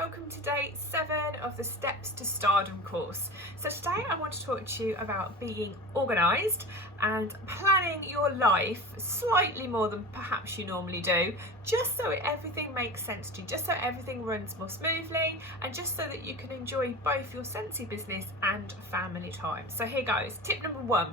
welcome to day 7 of the Steps to Stardom course. So today I want to talk to you about being organised and planning your life slightly more than perhaps you normally do, just so everything makes sense to you, just so everything runs more smoothly, and just so that you can enjoy both your Scentsy business and family time. So here goes. Tip number 1.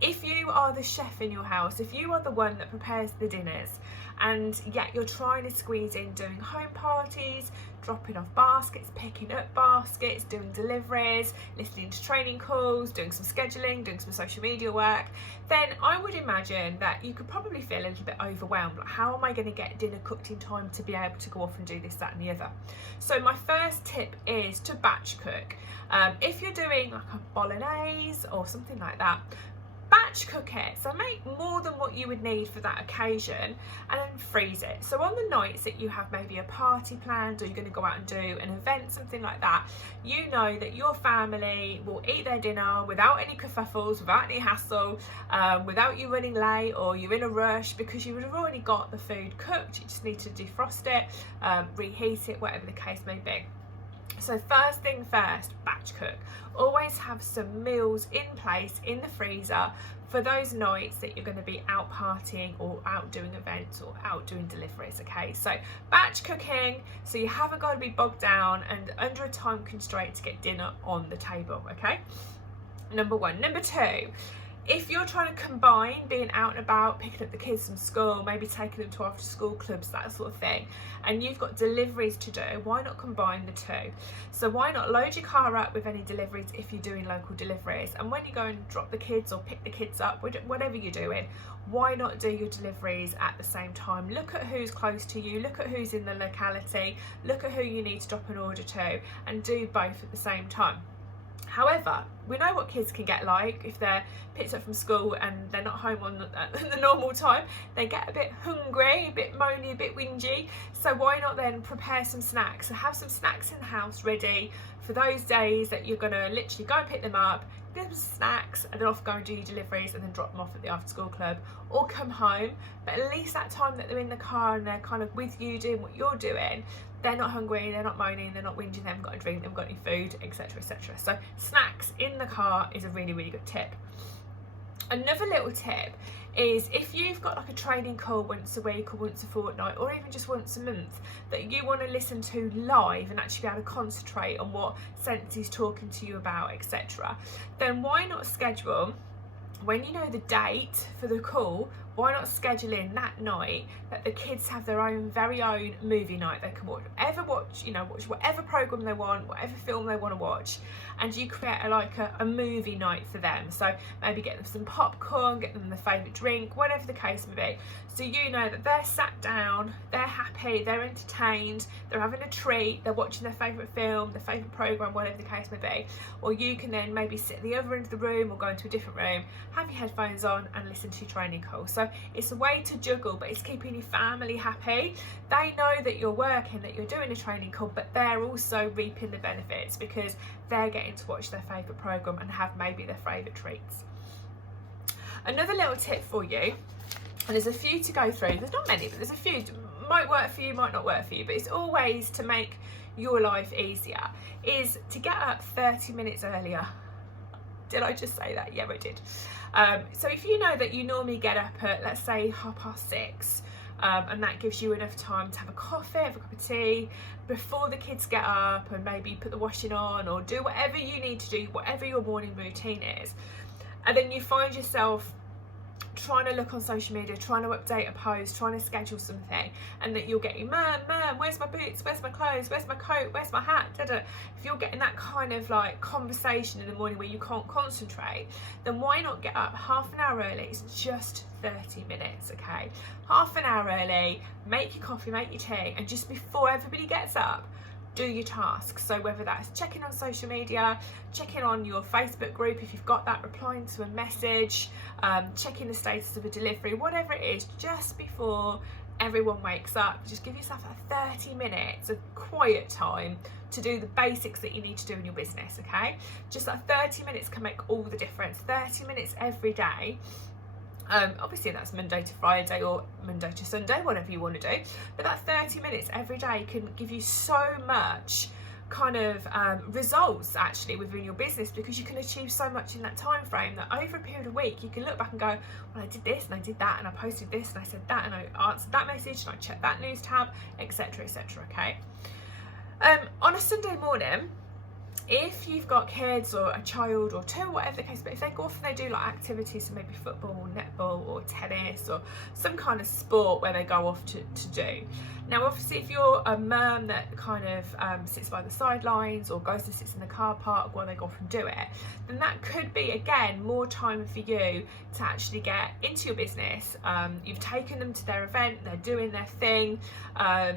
If you are the chef in your house, if you are the one that prepares the dinners, and yet you're trying to squeeze in doing home parties, dropping off baskets, picking up baskets, doing deliveries, listening to training calls, doing some scheduling, doing some social media work, then I would imagine that you could probably feel a little bit overwhelmed. Like, how am I going to get dinner cooked in time to be able to go off and do this, that and the other? So my first tip is to batch cook. If you're doing like a bolognese or something like that, batch cook it. So make more than what you would need for that occasion and then freeze it. So on the nights that you have maybe a party planned, or you're going to go out and do an event, something like that, you know that your family will eat their dinner without any kerfuffles, without any hassle, without you running late or you're in a rush, because you would have already got the food cooked. You just need to defrost it, reheat it, whatever the case may be. So first thing first, batch cook. Always have some meals in place in the freezer for those nights that you're going to be out partying or out doing events or out doing deliveries, okay? So batch cooking, so you haven't got to be bogged down and under a time constraint to get dinner on the table, okay? Number 1. Number 2. If you're trying to combine being out and about, picking up the kids from school, maybe taking them to after school clubs, that sort of thing, and you've got deliveries to do, why not combine the two? So why not load your car up with any deliveries if you're doing local deliveries, and when you go and drop the kids or pick the kids up, whatever you're doing, why not do your deliveries at the same time? Look at who's close to you, look at who's in the locality, look at who you need to drop an order to, and do both at the same time. However, we know what kids can get like if they're picked up from school and they're not home on the normal time. They get a bit hungry, a bit moany, a bit whingy. So why not then prepare some snacks? So have some snacks in the house ready for those days that you're going to literally go and pick them up, give them snacks, and then off go and do your deliveries and then drop them off at the after school club or come home. But at least that time that they're in the car and they're kind of with you doing what you're doing, they're not hungry, they're not moaning, they're not whinging, they haven't got a drink, they haven't got any food, etc, etc. So snacks in the car is a really, really good tip. Another little tip is if you've got like a training call once a week or once a fortnight or even just once a month that you want to listen to live and actually be able to concentrate on what Scentsy's talking to you about, etc, then why not schedule, when you know the date for the call, why not schedule in that night that the kids have their own very own movie night? They can watch whatever program they want, whatever film they want to watch, and you create a movie night for them. So maybe get them some popcorn, get them their favourite drink, whatever the case may be. So you know that they're sat down, they're happy, they're entertained, they're having a treat, they're watching their favourite film, their favourite programme, whatever the case may be. Or you can then maybe sit at the other end of the room or go into a different room, have your headphones on and listen to your training call. So it's a way to juggle, but it's keeping your family happy. They know that you're working, that you're doing a training call, but they're also reaping the benefits because they're getting to watch their favourite programme and have maybe their favourite treats. Another little tip for you, and there's a few to go through, there's not many, but there's a few, might work for you, might not work for you, but it's always to make your life easier, is to get up 30 minutes earlier. Did I just say that? Yeah, I did. So if you know that you normally get up at, let's say, 6:30, and that gives you enough time to have a coffee, have a cup of tea before the kids get up, and maybe put the washing on or do whatever you need to do, whatever your morning routine is, and then you find yourself trying to look on social media, trying to update a post, trying to schedule something, and that you're getting, man, where's my boots, where's my clothes, where's my coat, where's my hat, da-da. If you're getting that kind of like conversation in the morning where you can't concentrate, then why not get up half an hour early? It's just 30 minutes, okay? Half an hour early, make your coffee, make your tea, and just before everybody gets up, do your tasks. So whether that's checking on social media, checking on your Facebook group if you've got that, replying to a message, checking the status of a delivery, whatever it is, just before everyone wakes up, just give yourself that 30 minutes of quiet time to do the basics that you need to do in your business, okay? Just that 30 minutes can make all the difference. 30 minutes every day Obviously that's Monday to Friday or Monday to Sunday, whatever you want to do, but that 30 minutes every day can give you so much kind of results actually within your business, because you can achieve so much in that time frame that over a period of week you can look back and go, well, I did this and I did that and I posted this and I said that and I answered that message and I checked that news tab, etc, etc. Okay. On a Sunday morning, if you've got kids or a child or two, whatever the case, but if they go off and they do like activities, so maybe football or netball or tennis or some kind of sport where they go off to do. Now obviously if you're a mum that kind of sits by the sidelines or goes and sits in the car park while they go off and do it, then that could be again more time for you to actually get into your business. You've taken them to their event, they're doing their thing.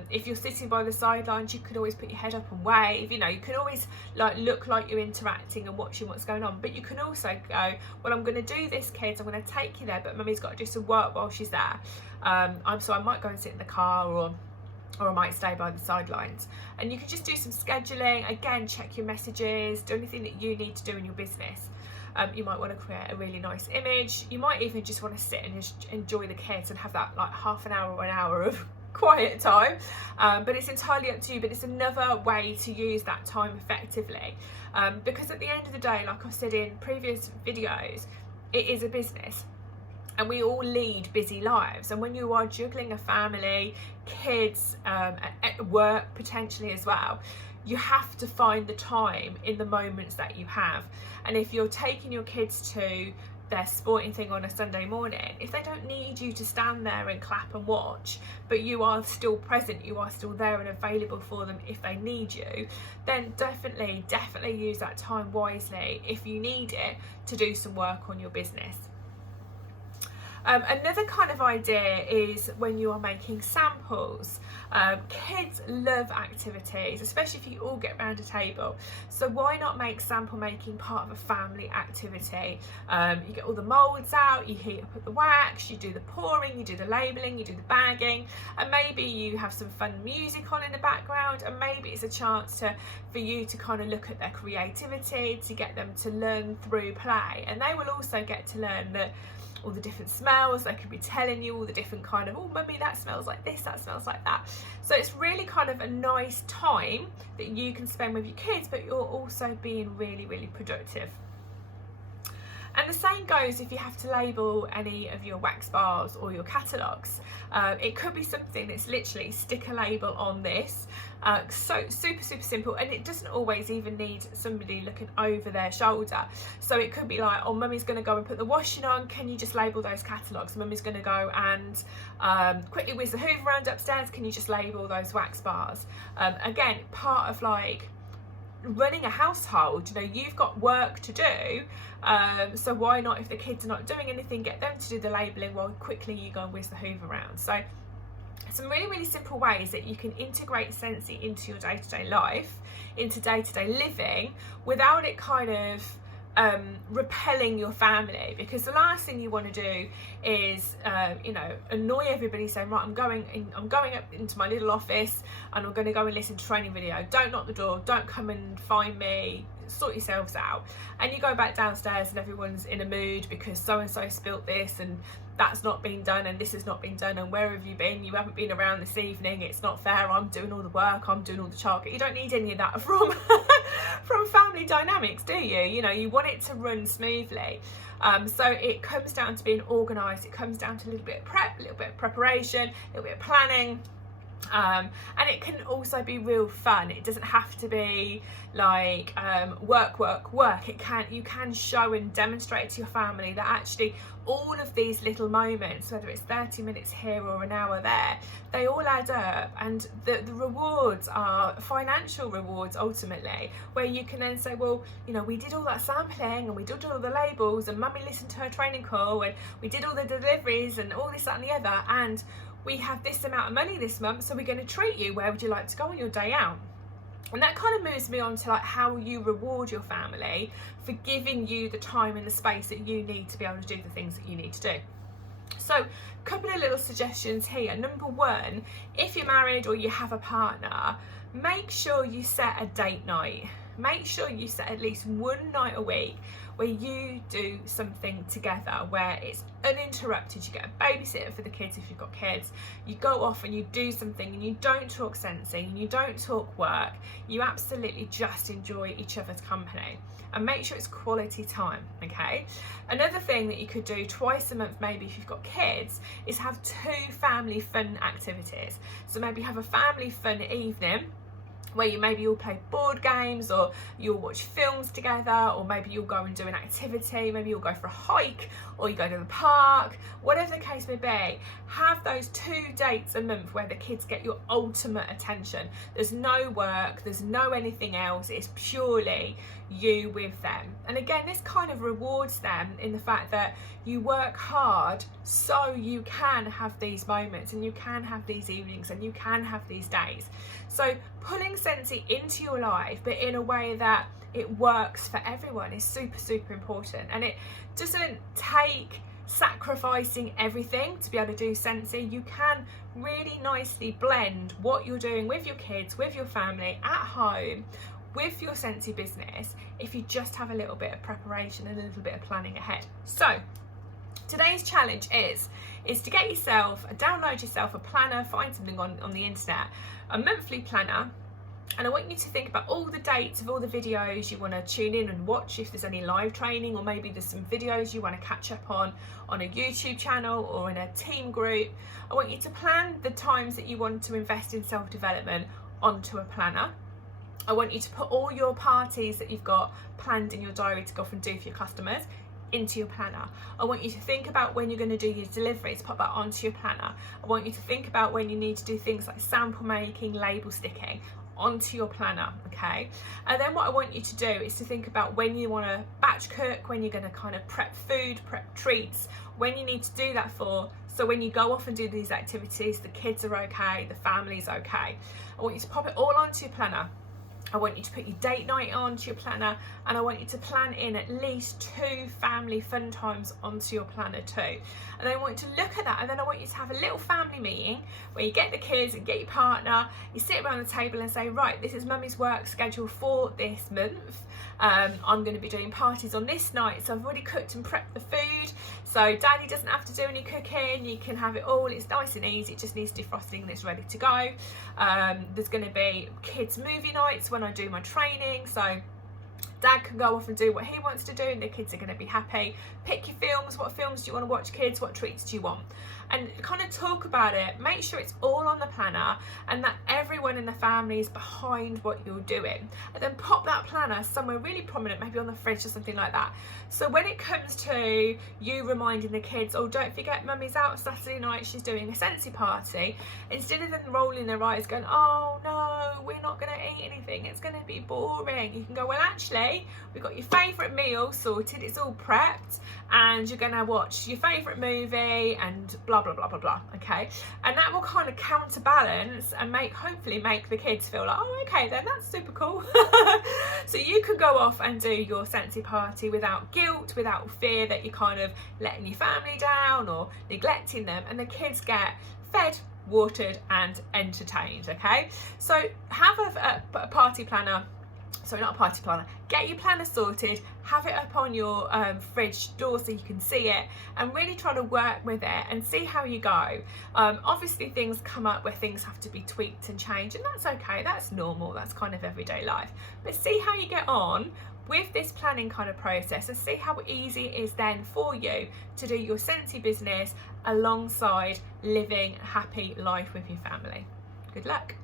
If you're sitting by the sidelines, you could always put your head up and wave, you know, you can always like look like you're interacting and watching what's going on. But you can also go, well, I'm going to do this, kids, I'm going to take you there, but mummy's got to do some work while she's there. So I might go and sit in the car, or I might stay by the sidelines. And you can just do some scheduling, again, check your messages, do anything that you need to do in your business. You might want to create a really nice image. You might even just want to sit and just enjoy the kids and have that like half an hour or an hour of quiet time, but it's entirely up to you. But it's another way to use that time effectively, because at the end of the day, like I've said in previous videos, it is a business and we all lead busy lives. And when you are juggling a family, kids, at work potentially as well, you have to find the time in the moments that you have. And if you're taking your kids to their sporting thing on a Sunday morning, if they don't need you to stand there and clap and watch, but you are still present, you are still there and available for them if they need you, then definitely use that time wisely if you need it to do some work on your business. Another kind of idea is when you are making samples. Kids love activities, especially if you all get around a table. So why not make sample making part of a family activity? You get all the moulds out, you heat up the wax, you do the pouring, you do the labelling, you do the bagging, and maybe you have some fun music on in the background, and maybe it's a chance for you to kind of look at their creativity, to get them to learn through play. And they will also get to learn that all the different smells, they could be telling you all the different kind of, oh mummy, that smells like this, that smells like that. So it's really kind of a nice time that you can spend with your kids, but you're also being really, really productive. And the same goes if you have to label any of your wax bars or your catalogues. It could be something that's literally stick a label on this. So super simple, and it doesn't always even need somebody looking over their shoulder. So it could be like, oh, mummy's going to go and put the washing on, can you just label those catalogues? Mummy's going to go and quickly whiz the hoover around upstairs, can you just label those wax bars? Again, part of like running a household, you know, you've got work to do, so why not, if the kids are not doing anything, get them to do the labelling while quickly you go and whiz the hoover around. So some really simple ways that you can integrate Scentsy into your day-to-day life, into day-to-day living, without it kind of repelling your family. Because the last thing you want to do is you know, annoy everybody saying, right, I'm going up into my little office and I'm going to go and listen to training video, don't knock the door, don't come and find me, sort yourselves out. And you go back downstairs and everyone's in a mood because so and so spilt this and that's not been done and this has not been done, and where have you been, you haven't been around this evening, it's not fair, I'm doing all the work, I'm doing all the childcare. You don't need any of that from from family dynamics, do you? You know, you want it to run smoothly. So it comes down to being organised, it comes down to a little bit of prep, a little bit of preparation, a little bit of planning. And it can also be real fun. It doesn't have to be like work. You can show and demonstrate to your family that actually all of these little moments, whether it's 30 minutes here or an hour there, they all add up, and the rewards are financial rewards ultimately, where you can then say, well, you know, we did all that sampling and we did all the labels and mummy listened to her training call and we did all the deliveries and all this, that and the other, and we have this amount of money this month, so we're going to treat you. Where would you like to go on your day out? And that kind of moves me on to like how you reward your family for giving you the time and the space that you need to be able to do the things that you need to do. So couple of little suggestions here. Number one, if you're married or you have a partner, make sure you set a date night. Make sure you set at least one night a week where you do something together, where it's uninterrupted. You get a babysitter for the kids if you've got kids. You go off and you do something, and you don't talk Scentsy and you don't talk work. You absolutely just enjoy each other's company, and make sure it's quality time, okay? Another thing that you could do twice a month, maybe if you've got kids, is have 2 family fun activities. So maybe have a family fun evening where you maybe you'll play board games, or you'll watch films together, or maybe you'll go and do an activity, maybe you'll go for a hike, or you go to the park, whatever the case may be. Have those 2 dates a month where the kids get your ultimate attention. There's no work, there's no anything else, it's purely you with them. And again, this kind of rewards them in the fact that you work hard so you can have these moments, and you can have these evenings, and you can have these days. So pulling Scentsy into your life, but in a way that it works for everyone, is super, super important. And it doesn't take sacrificing everything to be able to do Scentsy. You can really nicely blend what you're doing with your kids, with your family, at home, with your Scentsy business, if you just have a little bit of preparation and a little bit of planning ahead. So today's challenge is to get yourself, download yourself a planner, find something on the internet, a monthly planner, and I want you to think about all the dates of all the videos you want to tune in and watch, if there's any live training, or maybe there's some videos you want to catch up on a YouTube channel or in a team group. I want you to plan the times that you want to invest in self-development onto a planner. I want you to put all your parties that you've got planned in your diary to go off and do for your customers into your planner. I want you to think about when you're going to do your deliveries, pop that onto your planner. I want you to think about when you need to do things like sample making, label sticking, onto your planner, okay? And then what I want you to do is to think about when you want to batch cook, when you're going to kind of prep food, prep treats, when you need to do that for, so when you go off and do these activities, the kids are okay, the family's okay. I want you to pop it all onto your planner. I want you to put your date night onto your planner, and I want you to plan in at least 2 family fun times onto your planner too. And then I want you to look at that, and then I want you to have a little family meeting where you get the kids and get your partner, you sit around the table and say, right, this is mummy's work schedule for this month. I'm going to be doing parties on this night, so I've already cooked and prepped the food, so daddy doesn't have to do any cooking, you can have it all, it's nice and easy, it just needs defrosting and it's ready to go. There's going to be kids movie nights when I do my training, so dad can go off and do what he wants to do and the kids are going to be happy. Pick your films, what films do you want to watch, kids, what treats do you want? And kind of talk about it, make sure it's all on the planner and that everyone in the family is behind what you're doing. And then pop that planner somewhere really prominent, maybe on the fridge or something like that. So when it comes to you reminding the kids, oh, don't forget mummy's out Saturday night, she's doing a Scentsy party, instead of them rolling their eyes going, oh no, we're not going to eat anything, it's going to be boring, you can go, well actually, we've got your favourite meal sorted, it's all prepped, and you're going to watch your favourite movie and blah blah blah blah blah, okay? And that will kind of counterbalance and hopefully make the kids feel like, oh okay then, that's super cool. So you can go off and do your Scentsy party without guilt, without fear that you're kind of letting your family down or neglecting them, and the kids get fed, watered and entertained, okay? So have a party planner. Sorry, not a party planner. Get your planner sorted, have it up on your fridge door so you can see it, and really try to work with it and see how you go. Obviously things come up where things have to be tweaked and changed, and that's okay, that's normal, that's kind of everyday life. But see how you get on with this planning kind of process and see how easy it is then for you to do your Scentsy business alongside living a happy life with your family. Good luck.